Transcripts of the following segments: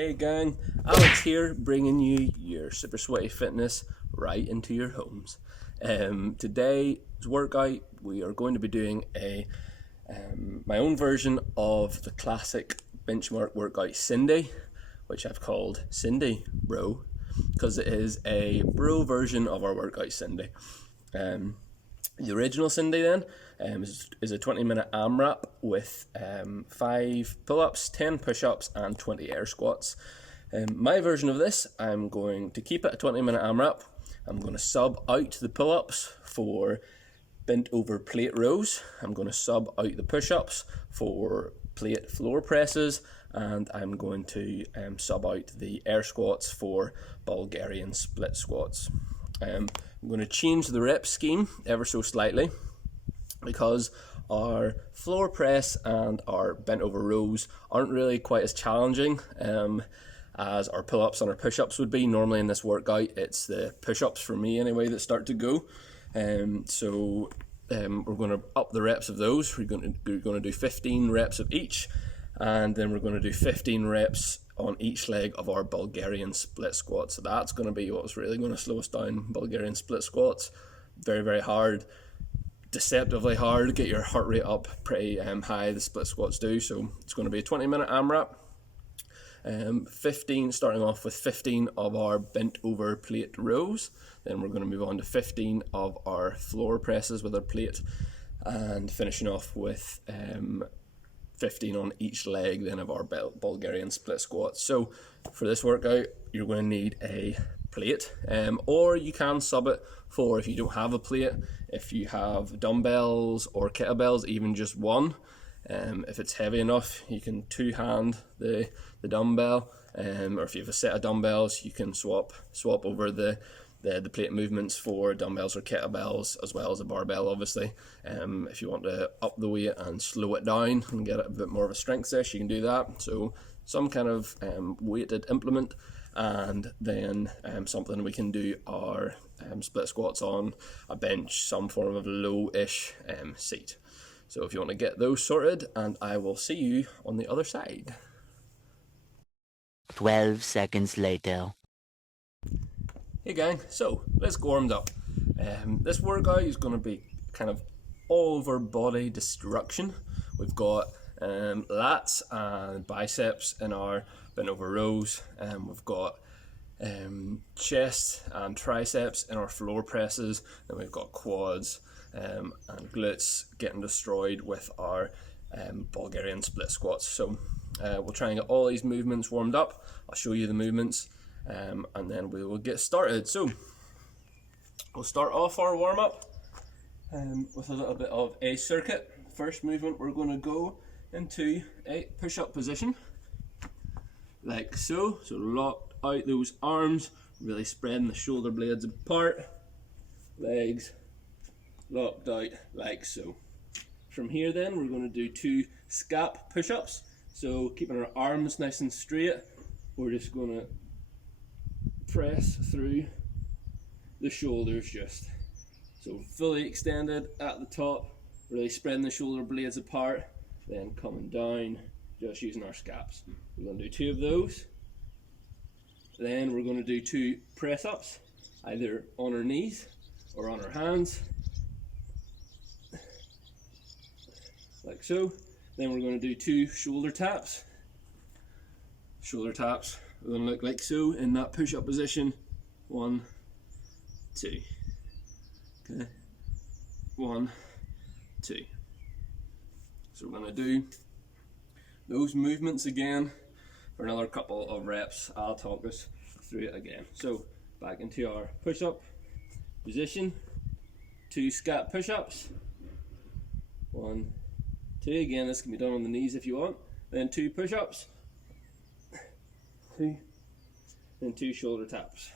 Hey gang, Alex here, bringing you your super sweaty fitness right into your homes. Today's workout, we are going to be doing my own version of the classic benchmark workout Cindy, which I've called Cindy Bro, because it is a bro version of our workout Cindy. The original Cindy then is a 20-minute AMRAP with 5 pull-ups, 10 push-ups and 20 air squats. My version of this, I'm going to keep it a 20-minute AMRAP. I'm going to sub out the pull-ups for bent over plate rows. I'm going to sub out the push-ups for plate floor presses, and I'm going to sub out the air squats for Bulgarian split squats. I'm going to change the rep scheme ever so slightly because our floor press and our bent over rows aren't really quite as challenging as our pull-ups and our push-ups would be. Normally in this workout it's the push-ups for me anyway that start to go. So we're going to up the reps of those. We're going to do 15 reps of each, and then we're going to do 15 reps on each leg of our Bulgarian split squat. So that's going to be what's really going to slow us down. Bulgarian split squats, very, very hard, deceptively hard. Get your heart rate up pretty high, the split squats do. So it's going to be a 20-minute AMRAP. 15, starting off with 15 of our bent over plate rows. Then we're going to move on to 15 of our floor presses with our plate, and finishing off with 15 on each leg then of our Bulgarian split squats. So for this workout you're going to need a plate, or you can sub it for, if you don't have a plate, if you have dumbbells or kettlebells, even just one. If it's heavy enough you can two-hand the dumbbell, or if you have a set of dumbbells you can swap over the plate movements for dumbbells or kettlebells, as well as a barbell obviously. If you want to up the weight and slow it down and get a bit more of a strength session, you can do that. So some kind of weighted implement, and then something we can do our split squats on, a bench, some form of low-ish seat. So if you want to get those sorted, and I will see you on the other side. 12 seconds later. Hey gang, so let's get warmed up. This workout is going to be kind of all over body destruction. We've got lats and biceps in our bent over rows, and we've got chest and triceps in our floor presses, and we've got quads and glutes getting destroyed with our Bulgarian split squats. So we'll try and get all these movements warmed up. I'll show you the movements, and then we will get started. So we'll start off our warm-up with a little bit of a circuit. First movement, we're going to go into a push-up position like so. So lock out those arms, really spreading the shoulder blades apart, legs locked out like so. From here then we're going to do 2 scap push-ups. So keeping our arms nice and straight, we're just going to press through the shoulders just. So fully extended at the top, really spreading the shoulder blades apart, then coming down, just using our scaps. We're going to do 2 of those. Then we're going to do 2 press-ups, either on our knees or on our hands, like so. Then we're going to do 2 shoulder taps. Shoulder taps are going to look like so in that push-up position. 1, 2. Okay. 1, 2. So we're going to do those movements again for another couple of reps. I'll talk us through it again. So back into our push-up position. 2 scap push-ups. 1, 2. Again, this can be done on the knees if you want. Then 2 push-ups. 2. Then 2 shoulder taps.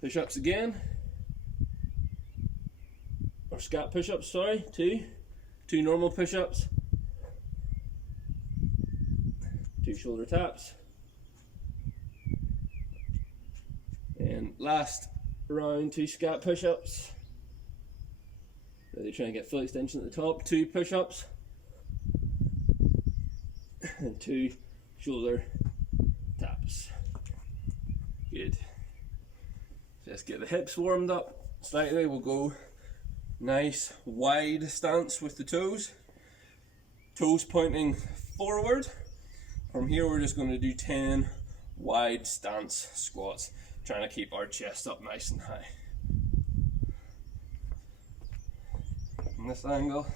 Push-ups again. Or scap push-ups, sorry. 2. 2 normal push-ups. 2 shoulder taps. And last round, 2 scap push-ups. Really try and get full extension at the top. 2 push-ups. And 2 shoulder taps. Good. Just get the hips warmed up slightly. We'll go nice wide stance with the toes. Toes pointing forward. From here we're just going to do 10 wide stance squats, trying to keep our chest up nice and high. In this angle,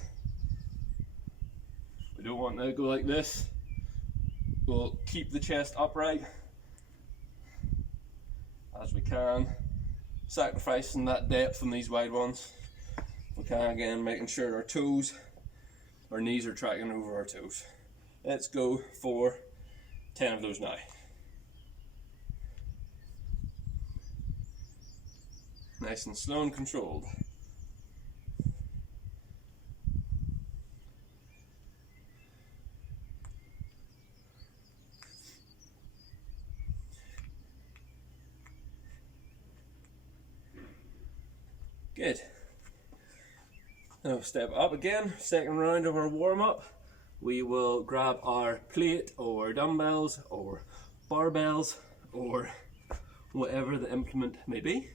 we don't want to go like this. We'll keep the chest upright as we can, sacrificing that depth on these wide ones. We can, again, making sure our knees are tracking over our toes. Let's go for 10 of those now. Nice and slow and controlled. Good. Now step up again, second round of our warm-up. We will grab our plate or dumbbells or barbells or whatever the implement may be.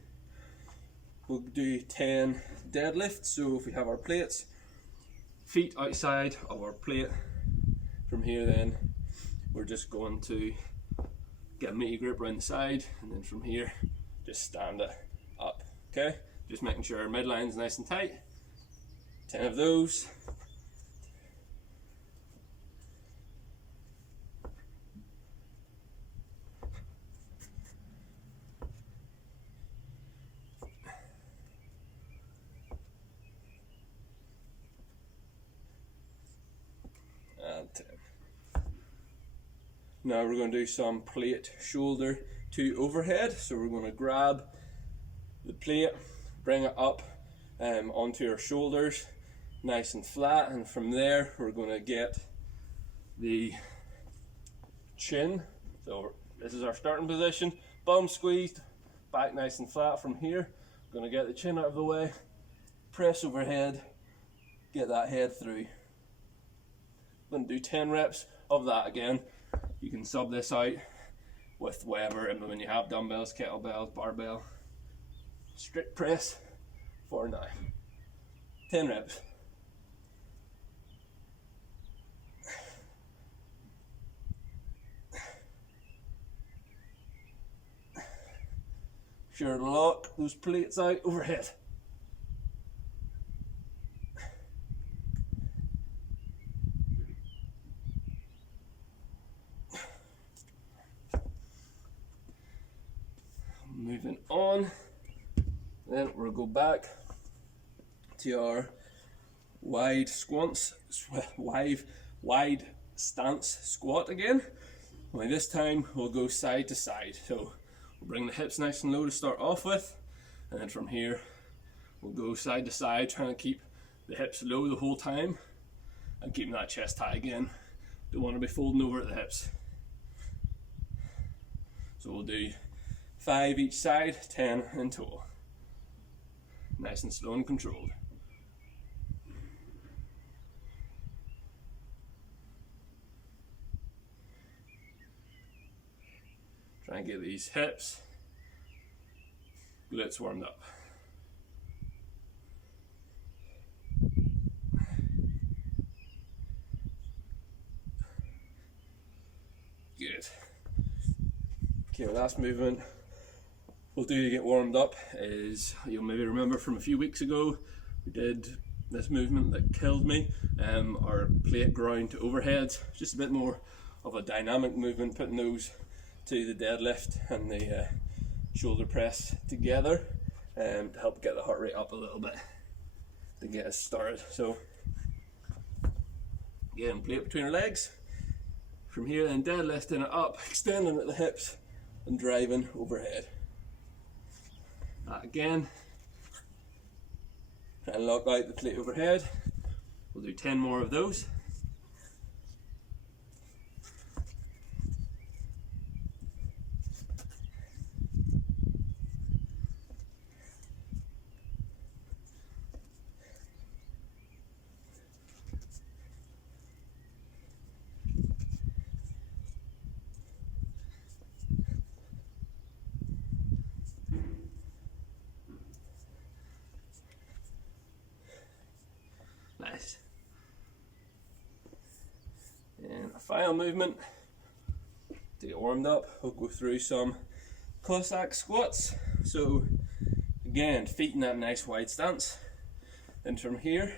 We'll do 10 deadlifts, so if we have our plates, feet outside of our plate. From here then, we're just going to get a meaty grip around the side, and then from here, just stand it up, okay? Just making sure our midline's nice and tight. 10 of those. And 10. Now we're going to do some plate shoulder to overhead. So we're going to grab the plate, bring it up onto our shoulders, nice and flat, and from there we're going to get the chin. So this is our starting position, bum squeezed, back nice and flat. From here, going to get the chin out of the way, press overhead, get that head through. I'm going to do 10 reps of that again. You can sub this out with whatever implement you have, dumbbells, kettlebells, barbell. Strict press for now. 10 reps. Sure to lock those plates out overhead. Moving on, then we'll go back to our wide stance squat again. Only this time we'll go side to side. So we'll bring the hips nice and low to start off with, and then from here we'll go side to side, trying to keep the hips low the whole time and keeping that chest high again. Don't want to be folding over at the hips. So we'll do 5 each side, 10 in total. Nice and slow and controlled. Try and get these hips, glutes warmed up. Good. Okay, last movement we'll do to get warmed up is, you'll maybe remember from a few weeks ago, we did this movement that killed me, our plate ground to overhead. Just a bit more of a dynamic movement, putting those to the deadlift and the shoulder press together, to help get the heart rate up a little bit to get us started. So again, plate between our legs. From here then deadlifting it up, extending at the hips and driving overhead. That again, try and lock out the plate overhead. We'll do 10 more of those. Final movement. To get warmed up, we'll go through some Cossack squats. So again, feet in that nice wide stance. Then from here,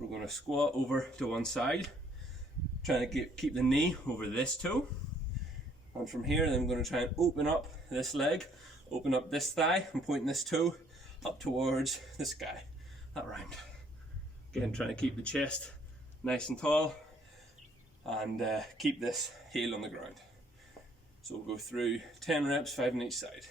we're going to squat over to one side, trying to keep the knee over this toe. And from here, then I'm going to try and open up this leg, open up this thigh, and pointing this toe up towards the sky. That round. Again, trying to keep the chest nice and tall, and keep this heel on the ground. So we'll go through 10 reps, 5 on each side.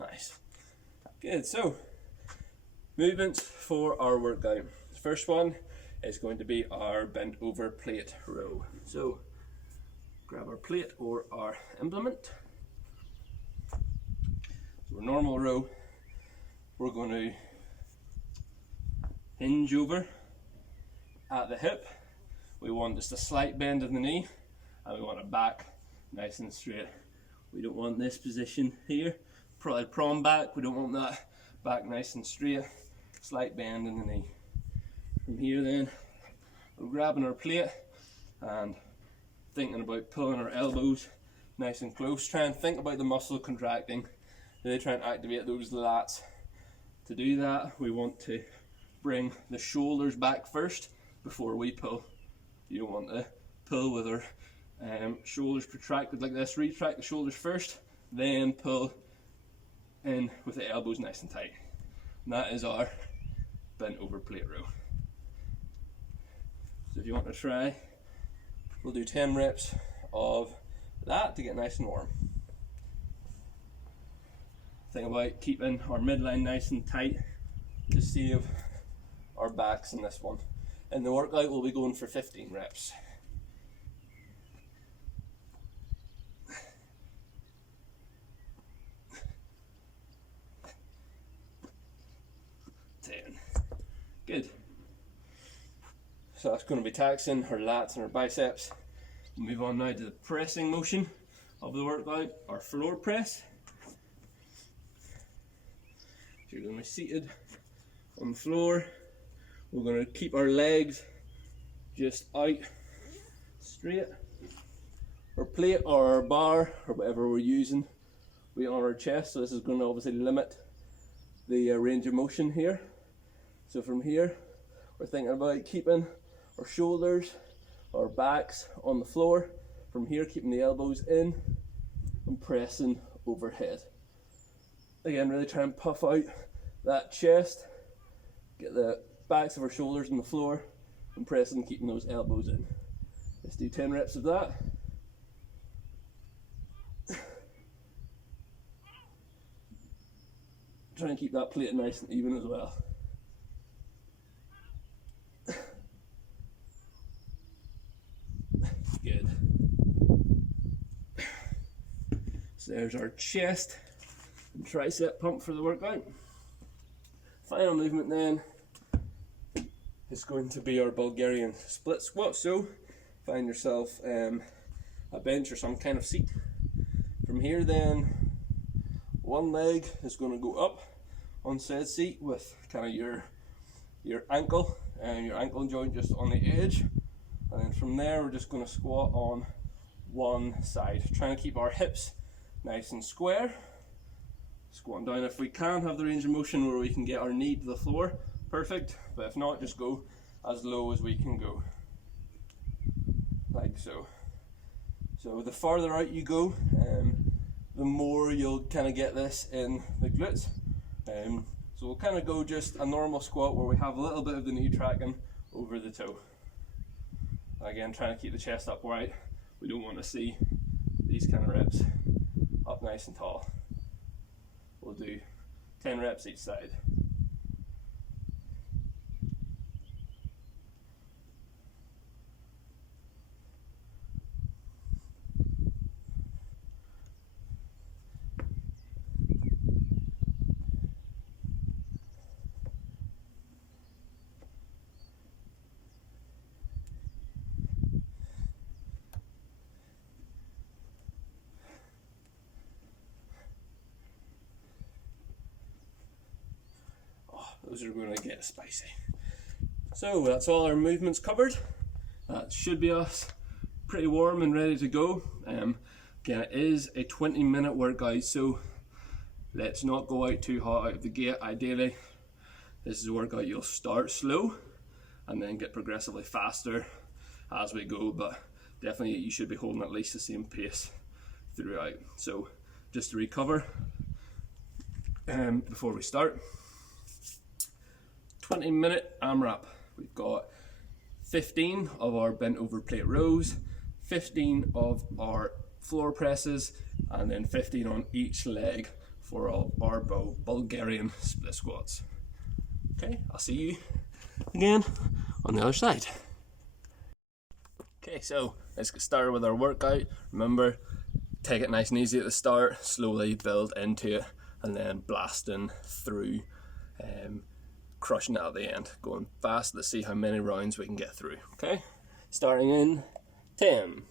Nice. Good, so movements for our workout. The first one is going to be our bent over plate row. So grab our plate or our implement. So our normal row, we're going to hinge over at the hip. We want just a slight bend of the knee, and we want it back nice and straight. We don't want this position here, probably prone back. We don't want that back nice and straight, slight bend in the knee. From here then, we're grabbing our plate and thinking about pulling our elbows nice and close. Try and think about the muscle contracting. Really try and activate those lats. To do that, we want to bring the shoulders back first before we pull. You don't want to pull with our shoulders protracted like this. Retract the shoulders first, then pull in with the elbows nice and tight. And that is our bent over plate row. So if you want to try, we'll do 10 reps of that to get nice and warm. Think about keeping our midline nice and tight to save our backs in this one. In the workout, we'll be going for 15 reps. Good. So that's going to be taxing our lats and our biceps. We'll move on now to the pressing motion of the workout, our floor press. So you're going to be seated on the floor. We're going to keep our legs just out straight. Our plate or our bar or whatever we're using, we on our chest, so this is going to obviously limit the range of motion here. So from here, we're thinking about keeping our shoulders, our backs on the floor. From here, keeping the elbows in and pressing overhead. Again, really try and puff out that chest, get the backs of our shoulders on the floor, and pressing, keeping those elbows in. Let's do 10 reps of that. Try and keep that plate nice and even as well. Good. So there's our chest and tricep pump for the workout. Final movement then is going to be our Bulgarian split squat. So find yourself a bench or some kind of seat. From here then, one leg is going to go up on said seat with kind of your ankle and your ankle joint just on the edge. And then from there, we're just going to squat on one side, trying to keep our hips nice and square. Squatting down. If we can have the range of motion where we can get our knee to the floor, perfect. But if not, just go as low as we can go, like so. So the farther out you go, the more you'll kind of get this in the glutes. So we'll kind of go just a normal squat where we have a little bit of the knee tracking over the toe. Again, trying to keep the chest upright. We don't want to see these kind of reps up nice and tall. We'll do 10 reps each side. those are going to get spicy. So that's all our movements covered. That should be us pretty warm and ready to go. Again, it is a 20-minute workout, so let's not go out too hot out of the gate. Ideally, this is a workout you'll start slow and then get progressively faster as we go, but definitely you should be holding at least the same pace throughout. So just to recover before we start, 20-minute AMRAP. We've got 15 of our bent over plate rows, 15 of our floor presses, and then 15 on each leg for our Bulgarian split squats. Okay, I'll see you again on the other side. Okay, so let's get started with our workout. Remember, take it nice and easy at the start, slowly build into it, and then blasting through, crushing it at the end, going fast. Let's see how many rounds we can get through. Okay, starting in 10.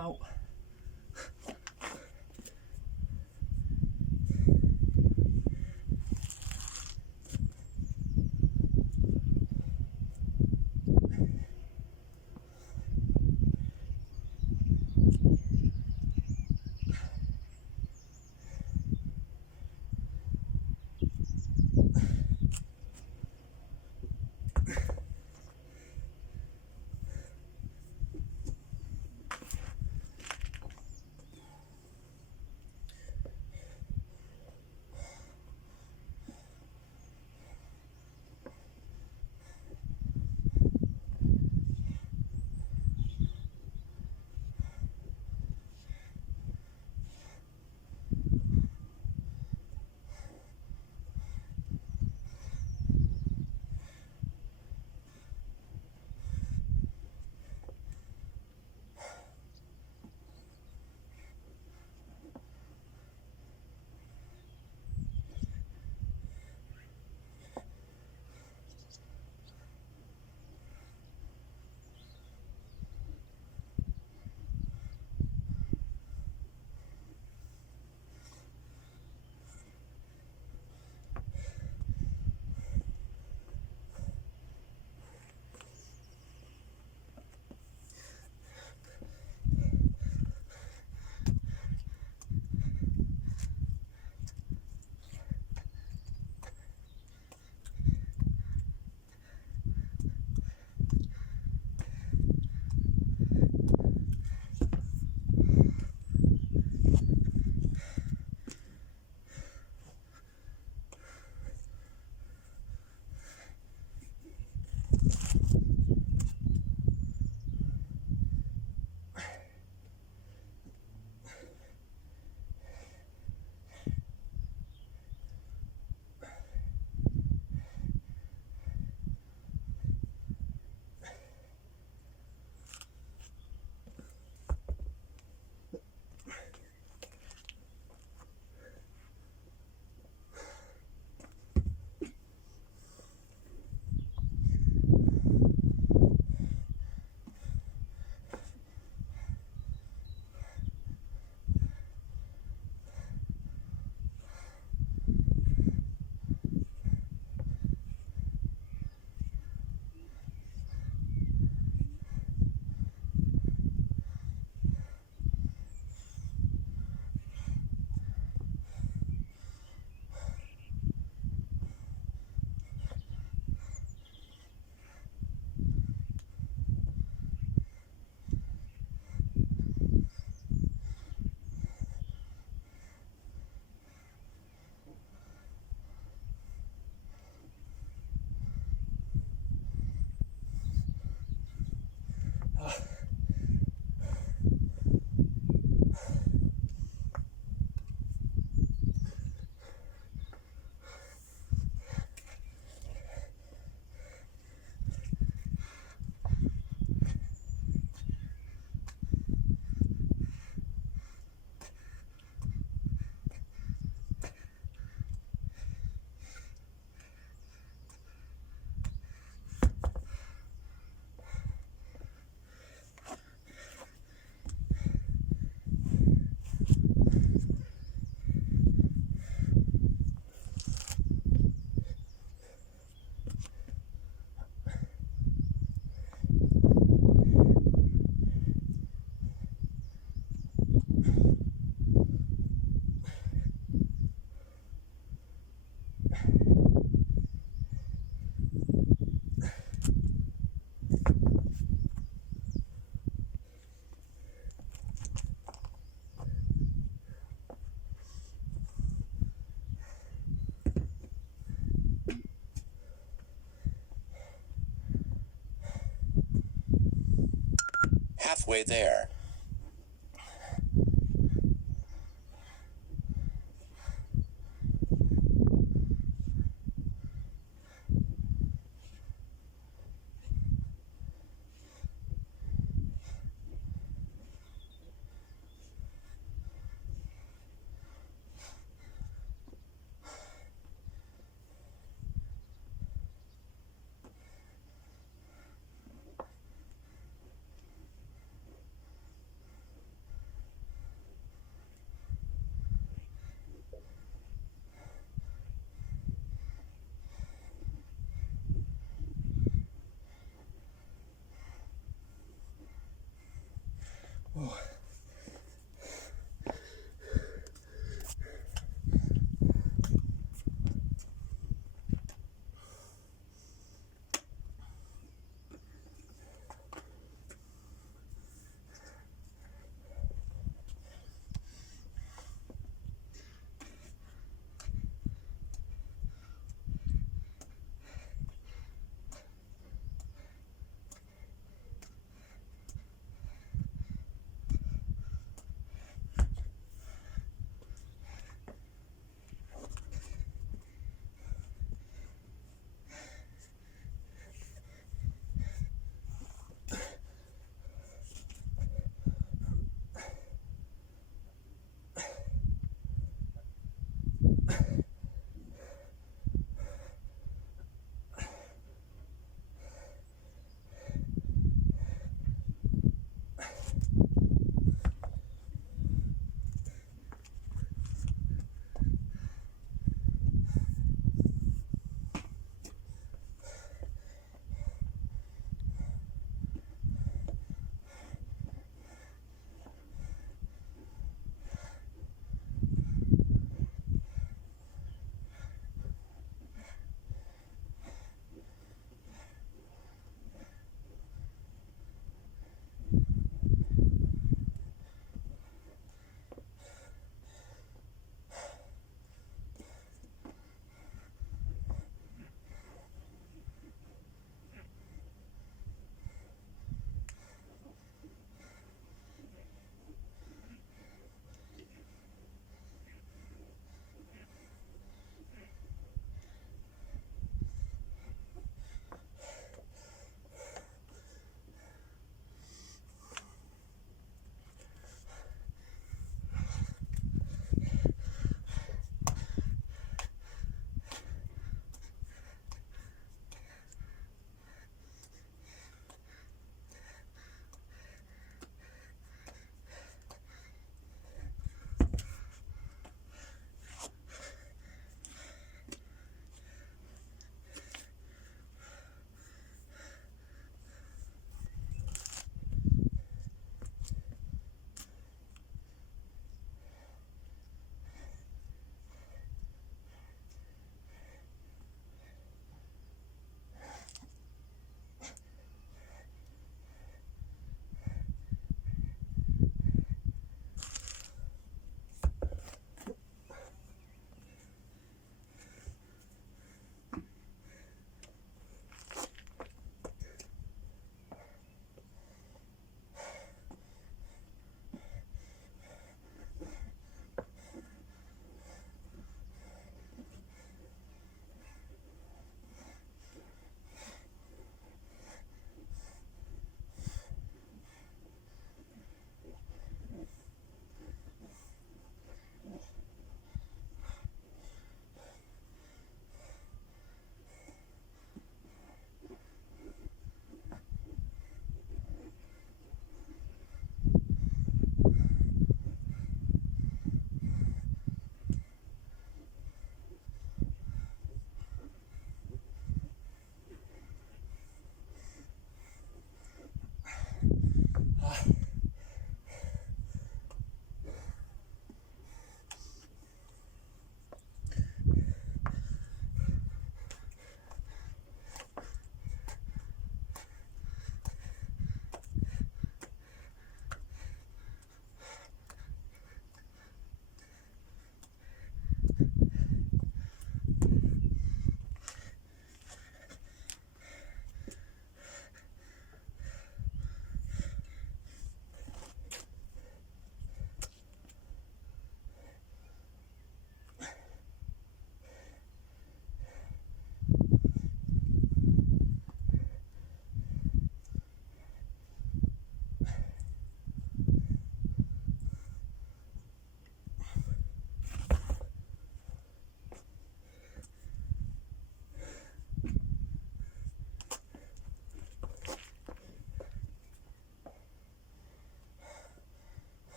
Ow. Halfway there.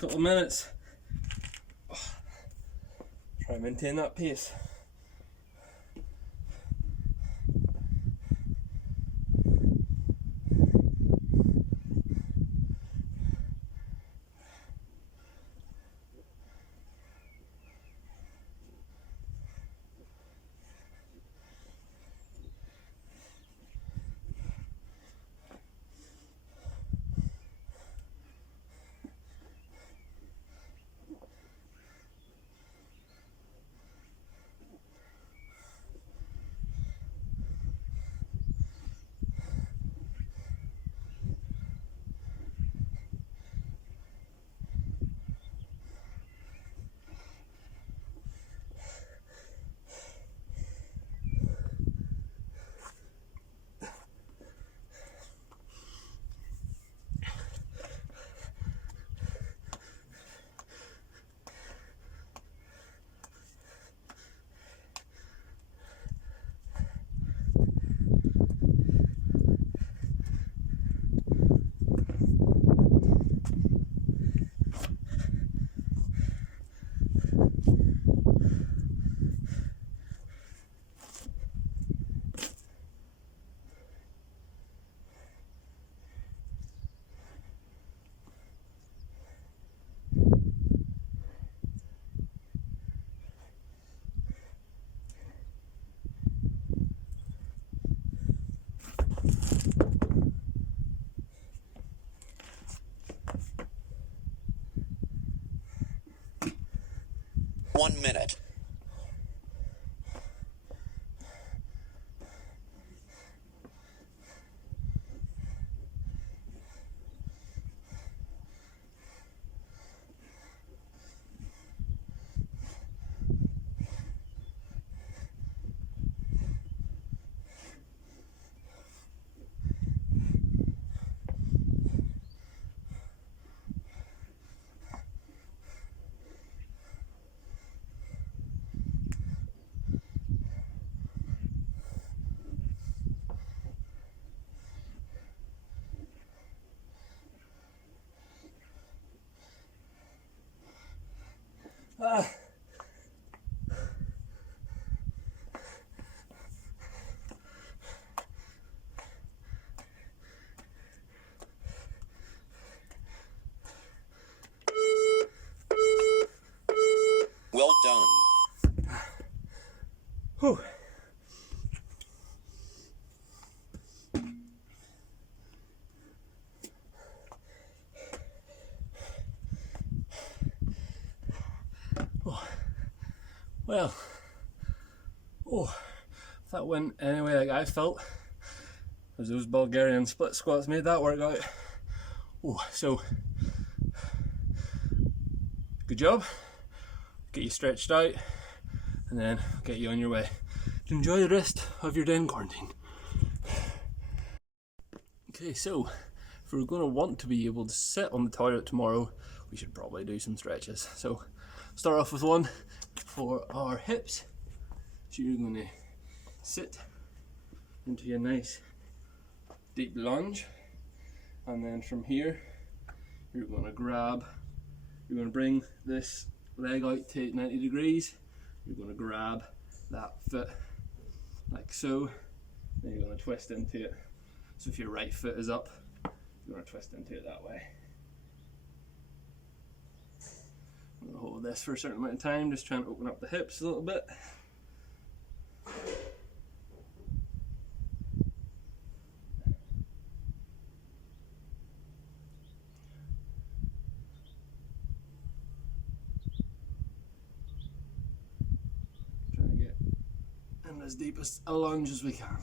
couple of minutes. Try and maintain that pace. One minute. Well done. Whew. Well, if that went anyway like I felt, as those Bulgarian split squats made that workout. So good job. Get you stretched out, and then get you on your way to enjoy the rest of your day in quarantine. Okay, so if we're going to want to be able to sit on the toilet tomorrow, we should probably do some stretches. So start off with one for our hips. So you're going to sit into a nice deep lunge, and then from here you're going to bring this leg out to 90 degrees. You're going to grab that foot like so, then you're going to twist into it. So if your right foot is up, you're going to twist into it that way. I'm going to hold this for a certain amount of time, just trying to open up the hips a little bit. Trying to get in as deep as a lunge as we can.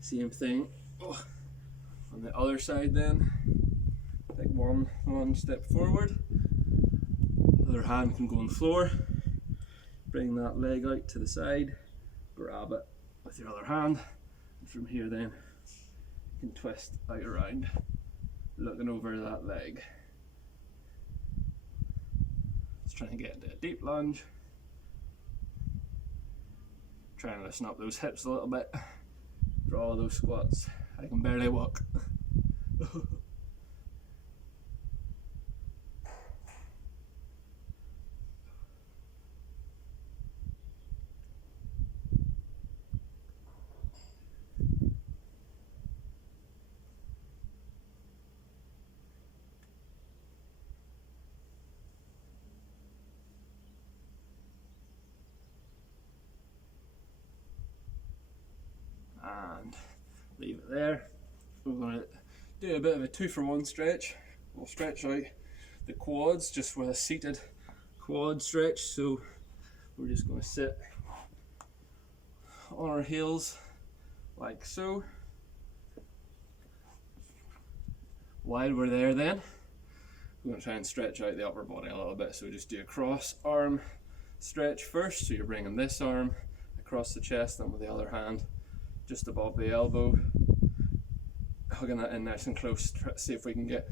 Same thing on the other side then. Take one step forward. Other hand can go on the floor. Bring that leg out to the side. Grab it with your other hand. And from here then, you can twist out around, looking over that leg. trying to get into a deep lunge. Try and loosen up those hips a little bit for all those squats. I can barely walk. And leave it there. We're going to do a bit of a 2-for-1 stretch. We'll stretch out the quads just with a seated quad stretch. So we're just going to sit on our heels like so. While we're there then, we're going to try and stretch out the upper body a little bit. So just do a cross arm stretch first. So you're bringing this arm across the chest and with the other hand just above the elbow, hugging that in nice and close. Try to see if we can get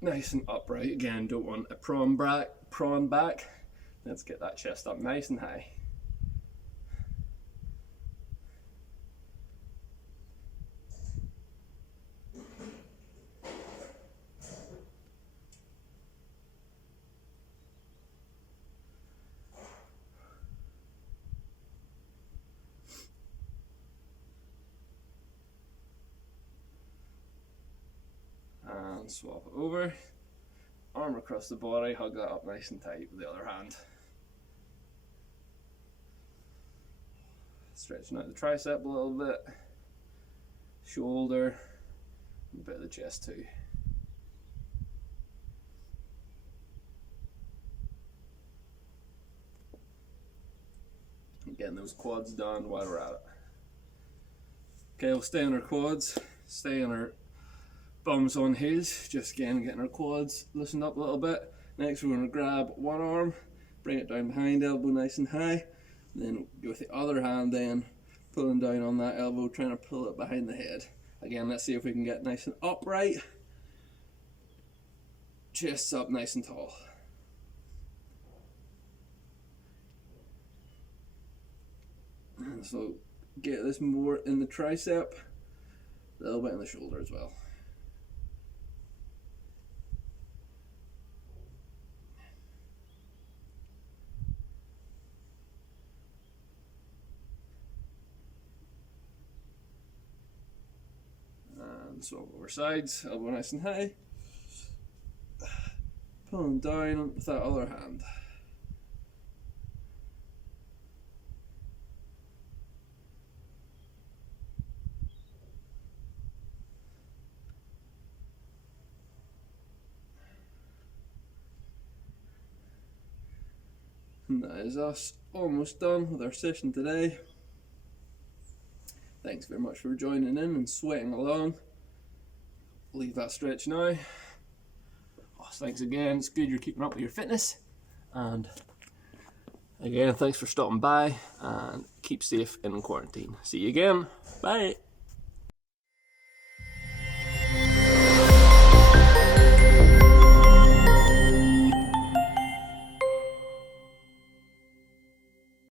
nice and upright. Again, don't want a prawn back. Let's get that chest up nice and high. And swap it over, arm across the body, hug that up nice and tight with the other hand. Stretching out the tricep a little bit, shoulder, and a bit of the chest too. And getting those quads done while we're at it. Okay, we'll stay on our quads, stay on our bums on heels, just again getting our quads loosened up a little bit. Next we're going to grab one arm, bring it down behind, elbow nice and high, then go with the other hand then, pulling down on that elbow, trying to pull it behind the head. Again, let's see if we can get nice and upright, chest up nice and tall. And so get this more in the tricep, a little bit in the shoulder as well. So over sides, elbow nice and high, pulling down with that other hand. And that is us almost done with our session today. Thanks very much for joining in and sweating along. Leave that stretch now. Oh, thanks again, it's good you're keeping up with your fitness. And again, thanks for stopping by and keep safe in quarantine. See you again. Bye.